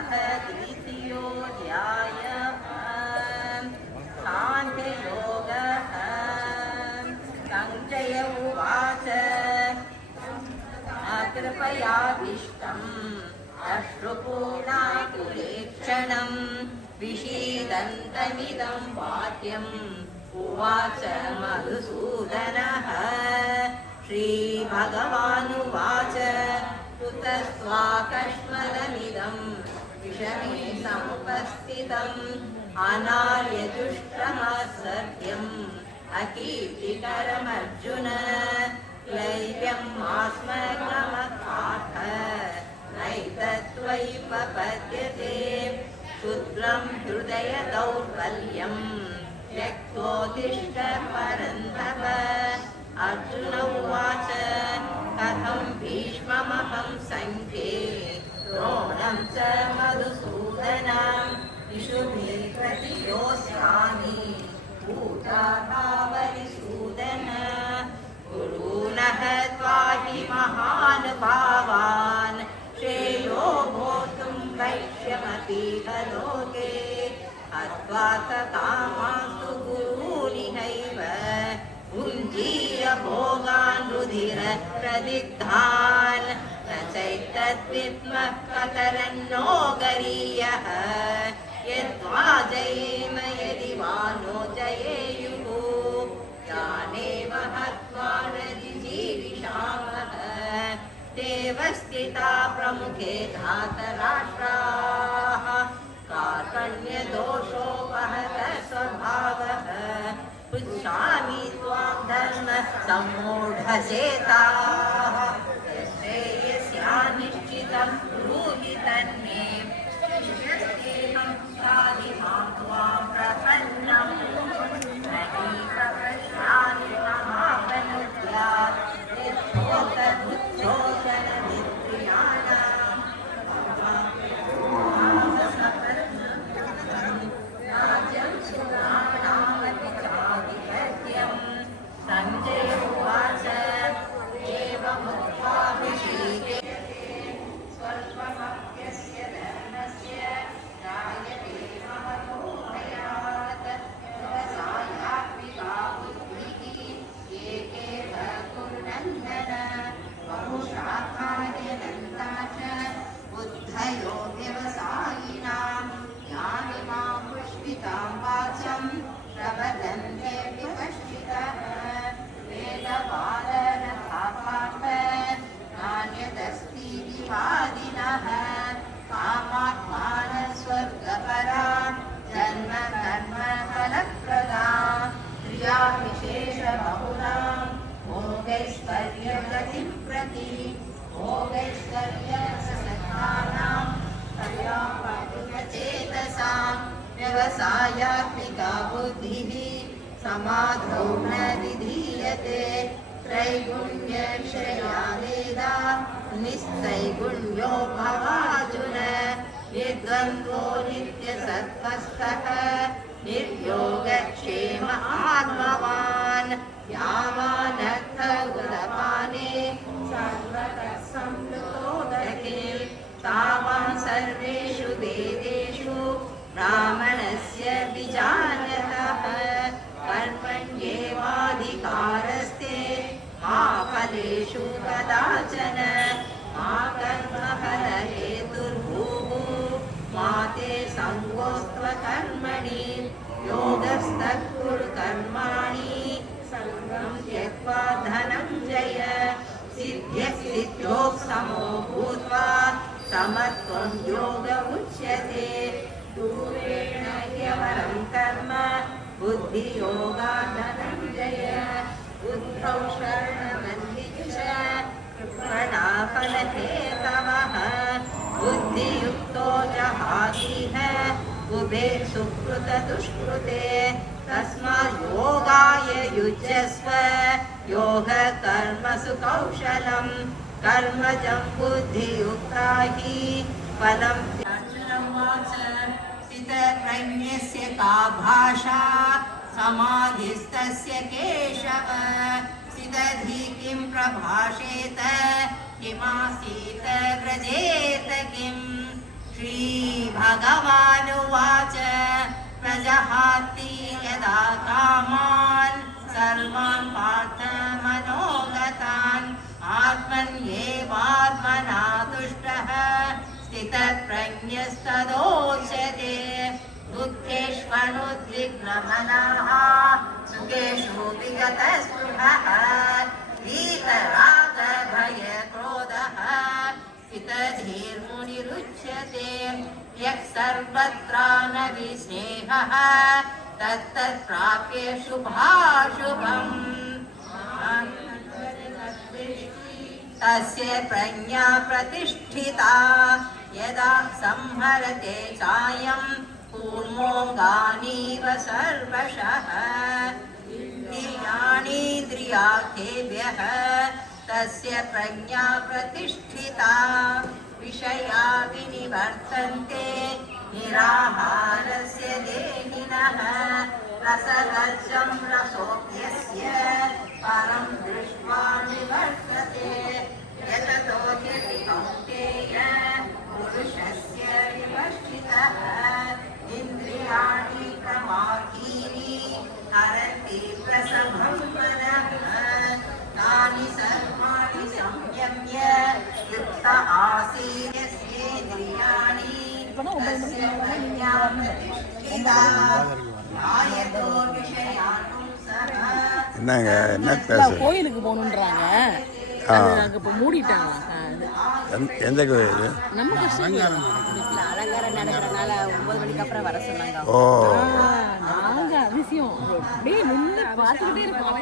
द्वितीयोऽध्यायः साङ्ख्ययोगः। सञ्जय उवाच कृपयाभीष्टम् अश्रुपूर्णाकुलेक्षणं विषीदन्तमिदं वाक्यम् उवाच मधुसूदनः। श्रीभगवानुवाच कुतस्त्वाकश्मलमिदं विषमे समुपस्थितम् अनार्यजुष्टमसत्यम् अकीर्तिकरमर्जुन। क्लैव्यमास्मगमपाठ नैतत्त्वय्युपपद्यते। क्षुद्रं हृदय दौर्बल्यं त्यक्तोत्तिष्ठ परन्तप। अर्जुन उवाच कथं भीष्ममहं सङ्ख्ये द्रोणं च मधुसूदन। इषुभिः प्रतियोत्स्यामि भूतावरिसूदन। गुरूनः त्वाहि महानुभावान् श्रेयो भोक्तुं वैश्यमपीह लोके। हत्वा कामास्तु गुरूनिहैव भुञ्जीय भोगान् रुधिरप्रदिग्धान्। न चैतद्विद्मः कतरन्नो गरीयः यद्वा जयेम यदि वा नो जयेयुः। यानेव हत्वा न जिजीविषामः तेव स्थिता प्रमुखे धातराष्ट्राः। कार्पण्यदोषोपहतः स्वभावः पृच्छामि त्वां धर्म सम्मूढचेताः। श्रेयस्यानिश्चितं ब्रूहि तन्मे शिष्यस्तेऽहं शाधिमां त्वां प्रपन्नम्। प्रपश्यामि महाबलत्यात् यच्छोकमुच्छोषणमिन्द्रियाणाम्। राज्यं सुराणामपि चाधिपत्यम्। सञ्जय उवाच एवमुक्त्वा ऋषिकेशे स्वल्पमप्यस्य धर्मस्य जायते महतो भयात्। व्यवसायात्मिका बुद्धिः एकेव कुर्वन्नन बहुशाखाद्यनन्ता च बुद्धयो व्यवसायिनां। यामिमां पुष्पितां वाचं प्रवदन्ते विपश्चितः। वेदवादरथा पाठ नान्यदस्ति विवादिनः। कामात्मानः स्वर्गपरा जन्म कर्म फलप्रदा। क्रियाविशेषबहुलां भोगैश्वर्यगतिं प्रति। भोगैश्वर्यसक्तानां पर्यापतितचेतसां। व्यवसायात्मिका बुद्धिः समाधौ न विधीयते। त्रैगुण्यविषया वेदा निस्त्रैगुण्यो भवार्जुन। निर्द्वन्द्वो नित्यसत्त्वस्थः निर्योगक्षेम आत्मवान्। यावानर्थ उदपाने सर्वतः संवृतोदके तावान् सर्वेषु वेदेषु ब्राह्मणस्य विजानतः। कर्मण्येवाधिकारस्ते मा फलेषु कदाचन। मा कर्मफलहेतुर्भूः मा ते सङ्गोऽस्त्वकर्मणि। योगस्तत्कुरु कर्माणि सङ्गं त्यक्त्वा धनञ्जय। सिद्ध्यसिद्ध्योः समो भूत्वा समत्वं योग उच्यते। दूरेण ह्यवरं कर्म बुद्धियोगात् धनञ्जय। बुद्धौ शरणमन्विच्छ कृपणाफलहेतवः। बुद्धियुक्तो जहातीह उभे सुकृतदुष्कृते। तस्मात् योगाय युज्यस्व योगकर्मसु कौशलं। कर्मजं बुद्धियुक्ता हि फलं। स्थितप्रज्ञस्य का भाषा समाधिस्तस्य केशव। स्थितधि किं प्रभाषेत किमासीत व्रजेत किम्। श्रीभगवानुवाच प्रजहाति यदा कामान् सर्वान् पार्थमनोगतान् आत्मन्येवात्मना तुष्टः स्थितप्रज्ञस्तदोच्यते दुःखेष्वनुद्विग्नमनः सुखेषु विगतस्पृहः वीतरागभयक्रोधः स्थितधीर्मुनिरुच्यते यः सर्वत्रानविस्नेहः तत्तत्प्राप्य शुभाशुभम् तस्य प्रज्ञा प्रतिष्ठिता यदा संहरते चायं कूर्मोऽङ्गानीव सर्वशः इन्द्रियाणीन्द्रियार्थेभ्यः तस्य प्रज्ञा प्रतिष्ठिता विषया विनिवर्तन्ते निराहारस्य देहिनः रसगर्जं रसोऽप्यस्य परं दृष्ट्वा निवर्तते यततो ह्यपि कौन्तेय पुरुषस्य विवर्जितः इन्द्रियाणि प्रमाथीनि हरन्ति प्रसभं मनः तानि सर्वाणि संयम्य युक्त आसीत् यस्येन्द्रियाणि तस्य प्रज्ञा प्रतिष्ठिता आयतो विषयानुसः என்னங்க என்ன பேச கோயிலுக்கு போகணுன்றாங்க. அது நாங்கள் இப்போ மூடிட்டாங்க. எந்த கோயில்? நம்ம கிருஷ்ணகிரி அலங்காரம் நடக்கிறனால 9 மணிக்கு அப்புறம் வர சொன்னாங்க. ஓ நாங்கள் அதிசயம் அப்படியே நின்று பார்த்துக்கிட்டே இருக்கோம்.